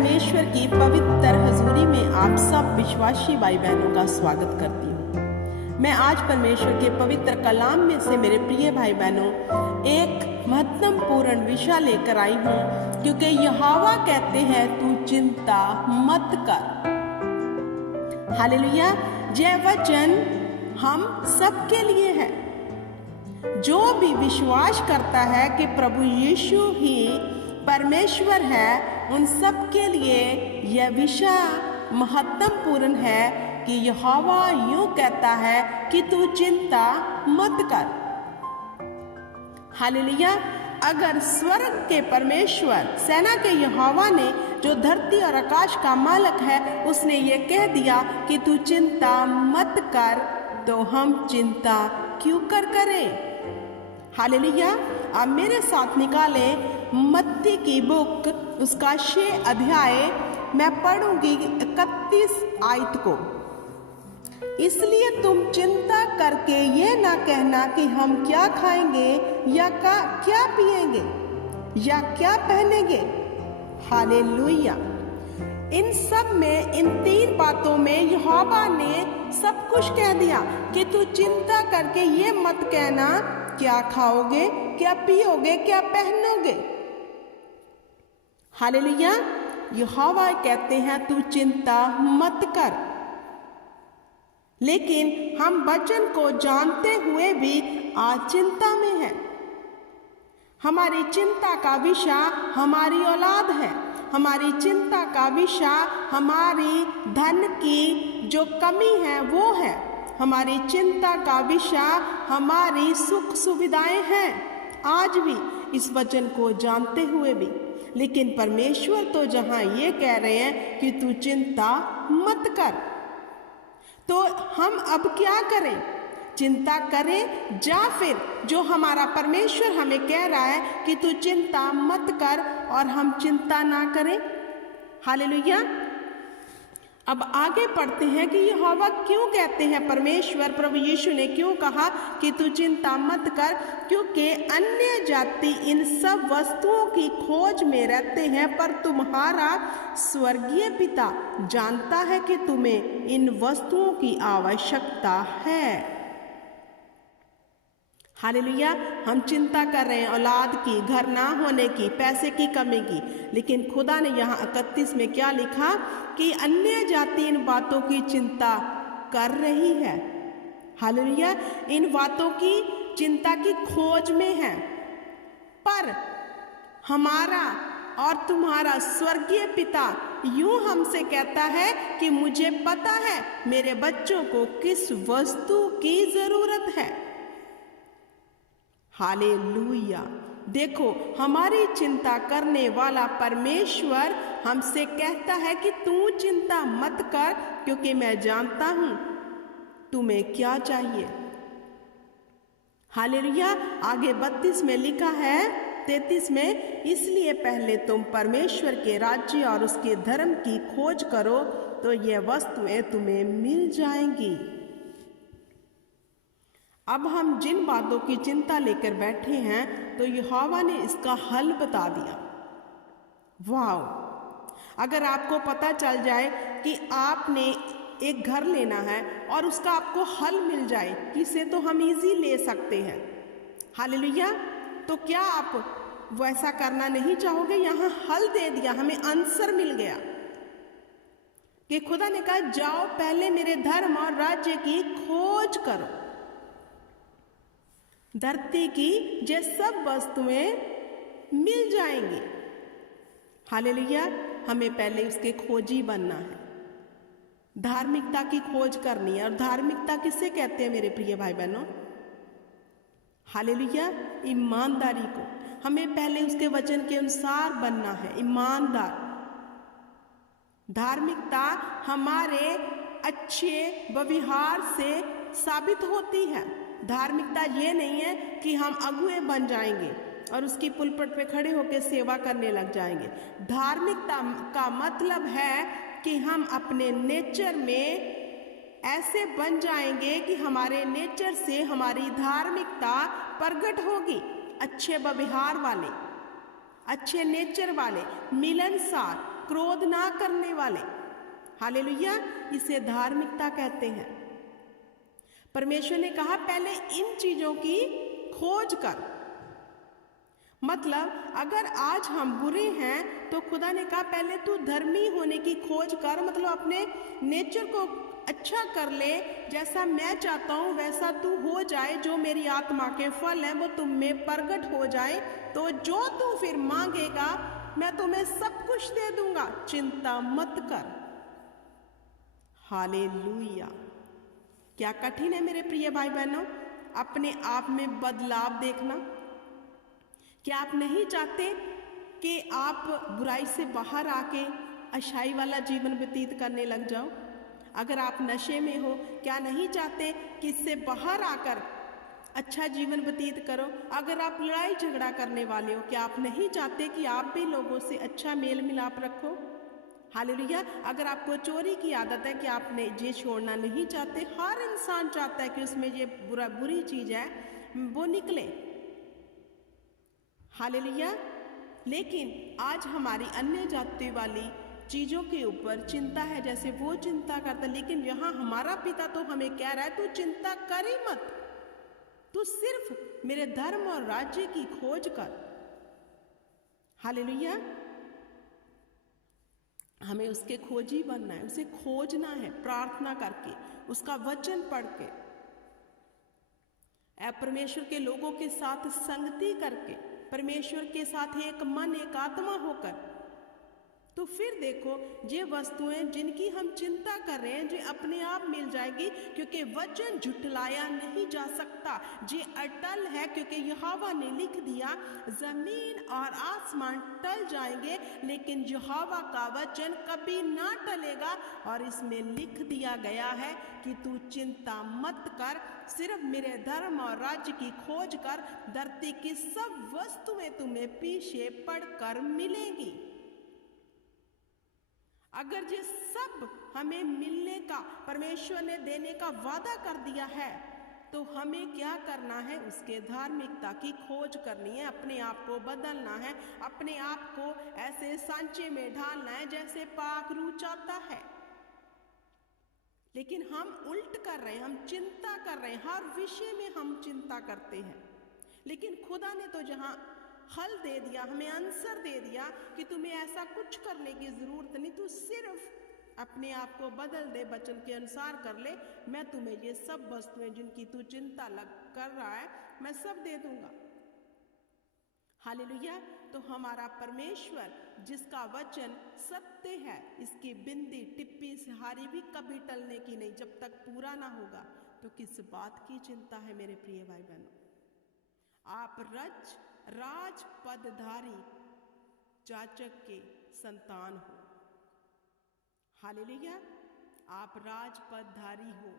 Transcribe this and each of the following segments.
परमेश्वर की पवित्र हजूरी में आप सब विश्वासी भाई बहनों का स्वागत करती हूँ। मैं आज परमेश्वर के पवित्र कलाम में से मेरे प्रिय भाई बहनों एक महत्वपूर्ण विषय लेकर आई हूँ, क्योंकि यहोवा कहते हैं तू चिंता मत कर। हालेलुया। यह वचन हम सबके लिए है। जो भी विश्वास करता है कि प्रभु यीशु ही परमेश्वर है, उन सब के लिए यह विषय महत्वपूर्ण है कि यहोवा यूं कहता है कि तू चिंता मत कर। हालेलुया। अगर स्वर्ग के परमेश्वर सेना के यहोवा ने, जो धरती और आकाश का मालिक है, उसने ये कह दिया कि तू चिंता मत कर, तो हम चिंता क्यों करें। हालेलुया। आप मेरे साथ निकाले मत्ती की बुक, उसका 6 अध्याय, मैं पढ़ूंगी 31 आयत को। इसलिए तुम चिंता करके ये ना कहना कि हम क्या खाएंगे या क्या पिएंगे या क्या पहनेंगे। हालेलुया। इन सब में, इन 3 बातों में यहोवा ने सब कुछ कह दिया कि तू चिंता करके ये मत कहना क्या खाओगे, क्या पियोगे, क्या पहनोगे। हालेलुया। यहोवा कहते हैं तू चिंता मत कर। लेकिन हम वचन को जानते हुए भी आज चिंता में हैं। हमारी चिंता का विषय हमारी औलाद है। हमारी चिंता का विषय हमारी धन की जो कमी है वो है। हमारी चिंता का विषय हमारी सुख सुविधाएं हैं, आज भी इस वचन को जानते हुए भी। लेकिन परमेश्वर तो जहां ये कह रहे हैं कि तू चिंता मत कर, तो हम अब क्या करें? चिंता करें या फिर जो हमारा परमेश्वर हमें कह रहा है कि तू चिंता मत कर, और हम चिंता ना करें। हालेलुया। अब आगे पढ़ते हैं कि यहोवा क्यों कहते हैं, परमेश्वर प्रभु यीशु ने क्यों कहा कि तू चिंता मत कर, क्योंकि अन्य जाति इन सब वस्तुओं की खोज में रहते हैं, पर तुम्हारा स्वर्गीय पिता जानता है कि तुम्हें इन वस्तुओं की आवश्यकता है। हालेलुया। हम चिंता कर रहे हैं औलाद की, घर ना होने की, पैसे की कमी की, लेकिन खुदा ने यहाँ 31 में क्या लिखा कि अन्य जाति इन बातों की चिंता कर रही है। हालेलुया। इन बातों की चिंता की खोज में है, पर हमारा और तुम्हारा स्वर्गीय पिता यूं हमसे कहता है कि मुझे पता है मेरे बच्चों को किस वस्तु की जरूरत है। हालेलुया। देखो, हमारी चिंता करने वाला परमेश्वर हमसे कहता है कि तू चिंता मत कर, क्योंकि मैं जानता हूं तुम्हें क्या चाहिए। हालेलुया। आगे 32 में लिखा है, 33 में, इसलिए पहले तुम परमेश्वर के राज्य और उसके धर्म की खोज करो, तो ये वस्तुएं तुम्हें मिल जाएंगी। अब हम जिन बातों की चिंता लेकर बैठे हैं, तो यहोवा ने इसका हल बता दिया। वाह। अगर आपको पता चल जाए कि आपने एक घर लेना है और उसका आपको हल मिल जाए कि इसे तो हम इजी ले सकते हैं, हालेलुया, तो क्या आप वैसा करना नहीं चाहोगे? यहाँ हल दे दिया, हमें आंसर मिल गया कि खुदा ने कहा जाओ पहले मेरे धर्म और राज्य की खोज करो। धरती की ये सब वस्तुएं मिल जाएंगी। हालेलुया। हमें पहले उसके खोजी बनना है, धार्मिकता की खोज करनी है। और धार्मिकता किसे कहते हैं मेरे प्रिय भाई बहनों? हालेलुया। ईमानदारी को हमें पहले उसके वचन के अनुसार बनना है, ईमानदार। धार्मिकता हमारे अच्छे व्यवहार से साबित होती है। धार्मिकता ये नहीं है कि हम अगुए बन जाएंगे और उसकी पुलपट पे खड़े होकर सेवा करने लग जाएंगे। धार्मिकता का मतलब है कि हम अपने नेचर में ऐसे बन जाएंगे कि हमारे नेचर से हमारी धार्मिकता प्रकट होगी। अच्छे व्यवहार वाले, अच्छे नेचर वाले, मिलनसार, क्रोध ना करने वाले। हालेलुया, इसे धार्मिकता कहते हैं। परमेश्वर ने कहा पहले इन चीजों की खोज कर। मतलब अगर आज हम बुरे हैं तो खुदा ने कहा पहले तू धर्मी होने की खोज कर, मतलब अपने नेचर को अच्छा कर ले, जैसा मैं चाहता हूँ वैसा तू हो जाए, जो मेरी आत्मा के फल हैं वो तुम में प्रकट हो जाए, तो जो तू फिर मांगेगा मैं तुम्हें सब कुछ दे दूंगा, चिंता मत कर। हालेलुया। क्या कठिन है मेरे प्रिय भाई बहनों अपने आप में बदलाव देखना? क्या आप नहीं चाहते कि आप बुराई से बाहर आके अच्छाई वाला जीवन व्यतीत करने लग जाओ? अगर आप नशे में हो, क्या नहीं चाहते कि इससे बाहर आकर अच्छा जीवन व्यतीत करो? अगर आप लड़ाई झगड़ा करने वाले हो, क्या आप नहीं चाहते कि आप भी लोगों से अच्छा मेल मिलाप रखो? हालेलुया। अगर आपको चोरी की आदत है कि आपने ये छोड़ना नहीं चाहते, हर इंसान चाहता है कि उसमें ये बुरी चीज है वो निकले। हालेलुया। लेकिन आज हमारी अन्य जाति वाली चीजों के ऊपर चिंता है, जैसे वो चिंता करता है, लेकिन यहाँ हमारा पिता तो हमें कह रहा है तू चिंता कर ही मत, तू सिर्फ मेरे धर्म और राज्य की खोज कर। हालेलुया। हमें उसके खोजी बनना है, उसे खोजना है प्रार्थना करके, उसका वचन पढ़ के, परमेश्वर के लोगों के साथ संगति करके, परमेश्वर के साथ एक मन एक आत्मा होकर। तो फिर देखो ये वस्तुएं जिनकी हम चिंता कर रहे हैं जो अपने आप मिल जाएगी, क्योंकि वचन झुठलाया नहीं जा सकता। ये अटल है क्योंकि यहोवा ने लिख दिया जमीन और आसमान टल जाएंगे लेकिन यहोवा का वचन कभी ना टलेगा। और इसमें लिख दिया गया है कि तू चिंता मत कर, सिर्फ मेरे धर्म और राज्य की खोज कर, धरती की सब वस्तुएं तुम्हें पीछे पड़कर मिलेंगी। अगर ये सब हमें मिलने का, परमेश्वर ने देने का वादा कर दिया है, तो हमें क्या करना है? उसके धार्मिकता की खोज करनी है, अपने आप को बदलना है, अपने आप को ऐसे सांचे में ढालना है जैसे पाक रूह चाहता है। लेकिन हम उल्ट कर रहे हैं, हम चिंता कर रहे हैं, हर विषय में हम चिंता करते हैं। लेकिन खुदा ने तो जहां हल दे दिया, हमें आंसर दे दिया कि तुम्हें ऐसा कुछ करने की जरूरत नहीं, तू सिर्फ अपने आप को बदल दे, वचन के अनुसार कर ले, मैं तुम्हें ये सब वस्तुएं जिनकी तू चिंता कर रहा है मैं सब दे दूंगा। हालेलुया। तो हमारा परमेश्वर जिसका वचन सत्य है, इसकी बिंदी टिप्पी सहारी भी कभी टलने की नहीं, जब तक पूरा ना होगा। तो किस बात की चिंता है मेरे प्रिय भाई बहनों? आप राज पदधारी जाचक के संतान हो। हालेलुया। आप राज पदधारी हो,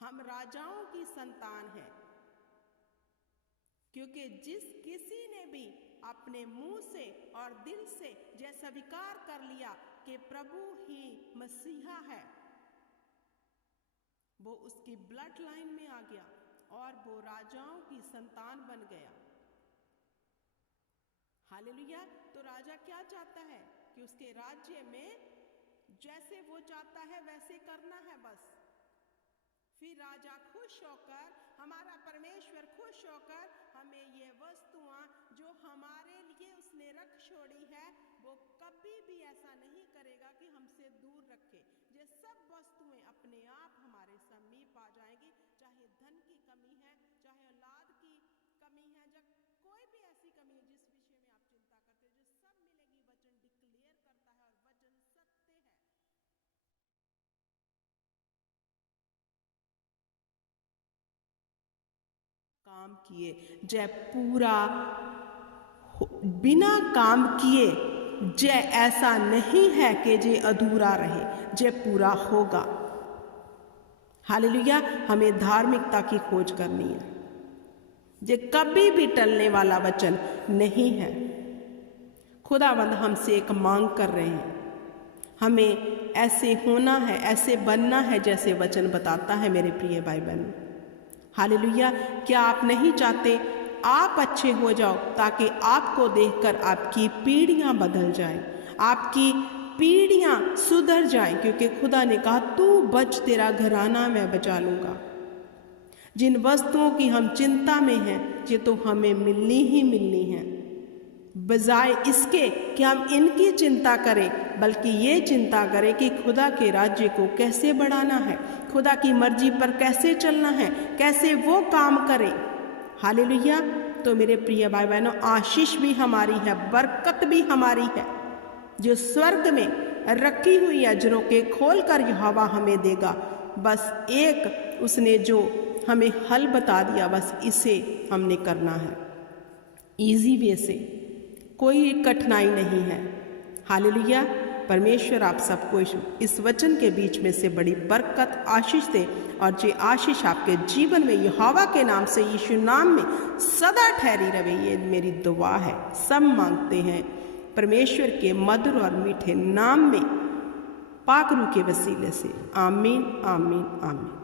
हम राजाओं की संतान हैं, क्योंकि जिस किसी ने भी अपने मुंह से और दिल से यह स्वीकार कर लिया कि प्रभु ही मसीहा है, वो उसकी ब्लड लाइन में आ गया और वो राजाओं की संतान बन गया। हालेलुया। तो राजा क्या चाहता है कि उसके राज्य में जैसे वो चाहता है वैसे करना है बस। फिर राजा खुश होकर, हमारा परमेश्वर खुश होकर हमें ये वस्तुआं जो हमारे लिए उसने रख छोड़ी है, वो कभी भी ऐसा नहीं करेगा कि हमसे दूर रखे। ये सब वस्तुएं अपने आप हमारे समीप आ जाएंगी, चाहे धन की कमी है, चाहे औलाद की कमी है, जब कोई भी ऐसी कमी है जिस विषय में आप चिंता करते हो, जो सब मिलेगी। वचन डिक्लेयर करता है और वचन सत्य है। काम किए जय पूरा, बिना काम किए जय ऐसा नहीं है कि जे अधूरा रहे, जे पूरा होगा। हालेलुया। हमें धार्मिकता की खोज करनी है, जे कभी भी टलने वाला वचन नहीं है। खुदावंद हमसे एक मांग कर रहे हैं, हमें ऐसे होना है, ऐसे बनना है जैसे वचन बताता है मेरे प्रिय भाई बहनों। हालेलुया। क्या आप नहीं चाहते आप अच्छे हो जाओ ताकि आपको देखकर आपकी पीढ़ियां बदल जाएं, आपकी पीढ़ियां सुधर जाएं, क्योंकि खुदा ने कहा तू बच, तेरा घराना मैं बचा लूँगा। जिन वस्तुओं की हम चिंता में हैं, ये तो हमें मिलनी ही मिलनी है। बजाय इसके कि हम इनकी चिंता करें, बल्कि ये चिंता करें कि खुदा के राज्य को कैसे बढ़ाना है, खुदा की मर्जी पर कैसे चलना है, कैसे वो काम करें। हालेलुया। तो मेरे प्रिय भाई बहनों, आशीष भी हमारी है, बरकत भी हमारी है, जो स्वर्ग में रखी हुई अजरों के खोल कर यहोवा हमें देगा। बस एक उसने जो हमें हल बता दिया, बस इसे हमने करना है, इजी वे से, कोई कठिनाई नहीं है। हालेलुया। परमेश्वर आप सबको इस वचन के बीच में से बड़ी बरकत आशीष दे, और ये आशीष आपके जीवन में यहोवा के नाम से, यीशु नाम में सदा ठहरी रहे। ये मेरी दुआ है। सब मांगते हैं परमेश्वर के मधुर और मीठे नाम में, पाक रूह के वसीले से। आमीन, आमीन, आमीन।